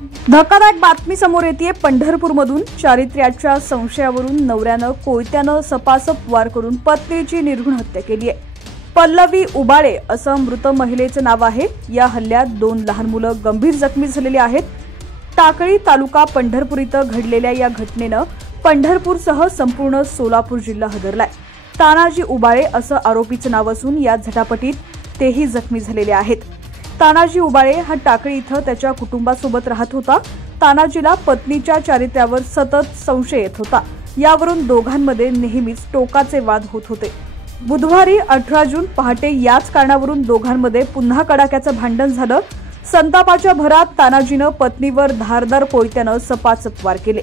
धक्कादायक बातमी समोर येते। पंढरपूरमधून चारित्र्याच्या संशयावरून नवऱ्यानं कोयत्यानं सपासप वार करून पत्नीची निर्घृण हत्या केली आहे। पल्लवी उबाळे असं मृत महिलेचं नाव आहे। या हल्ल्यात 2 लहान मुलं गंभीर जखमी झालेली आहेत। टाकळी तालुका पंढरपूर इथं घडलेल्या या घटनेनं पंढरपूरसह संपूर्ण सोलापूर जिल्हा हादरलाय। तानाजी उबाळे असं आरोपीचं नाव असून या झटापटीत तेही जखमी झालेले आहेत। तानाजी उबाळे हा टाकळी इथं त्याच्या कुटुंबासोबत राहत होता। तानाजीला पत्नीच्या चारित्र्यावर सतत संशय येत होता। यावरून दोघांमध्ये नेहमीच टोकाचे वाद होत होते। बुधवारी 18 जून पहाटे याच कारणावरून दोघांमध्ये पुन्हा कडाक्याचं भांडण झालं। संतापाच्या भरात तानाजीनं पत्नीवर धारदार कोयत्यानं सपासप वार केले।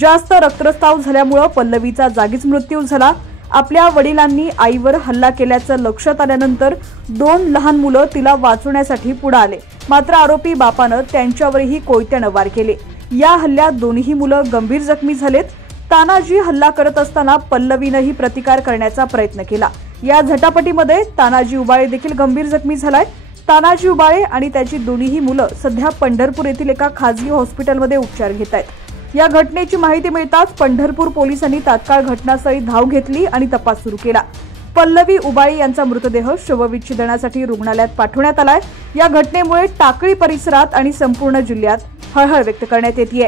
जास्त रक्तस्राव झाल्यामुळे पल्लवीचा जागीच मृत्यू झाला। आपल्या वडिलांनी आईवर हल्ला केल्याचं लक्षात आल्यानंतर 2 लहान मुलं तिला वाचवण्यासाठी पुढे आले, मात्र आरोपी बापानं त्यांच्यावरही कोयत्यानं वार केले। या हल्ल्यात दोन्ही मुलं गंभीर जखमी झालेत। तानाजी हल्ला करत असताना पल्लवीनंही प्रतिकार करण्याचा प्रयत्न केला। या झटापटीमध्ये तानाजी उबाळे देखील गंभीर जखमी झालाय। तानाजी उबाळे आणि त्याची दोन्ही मुलं सध्या पंढरपूर येथील एका खासगी हॉस्पिटलमध्ये उपचार घेत आहेत। या घटनेची माहिती मिळताच पंढरपूर पोलिसांनी तात्काळ घटनास्थळी धाव घेतली आणि तपास सुरू केला। पल्लवी उबाळे यांचा मृतदेह शवविच्छेदनासाठी रुग्णालयात पाठवण्यात आलाय। या घटनेमुळे टाकळी परिसरात आणि संपूर्ण जिल्ह्यात हळहळ व्यक्त करण्यात येते।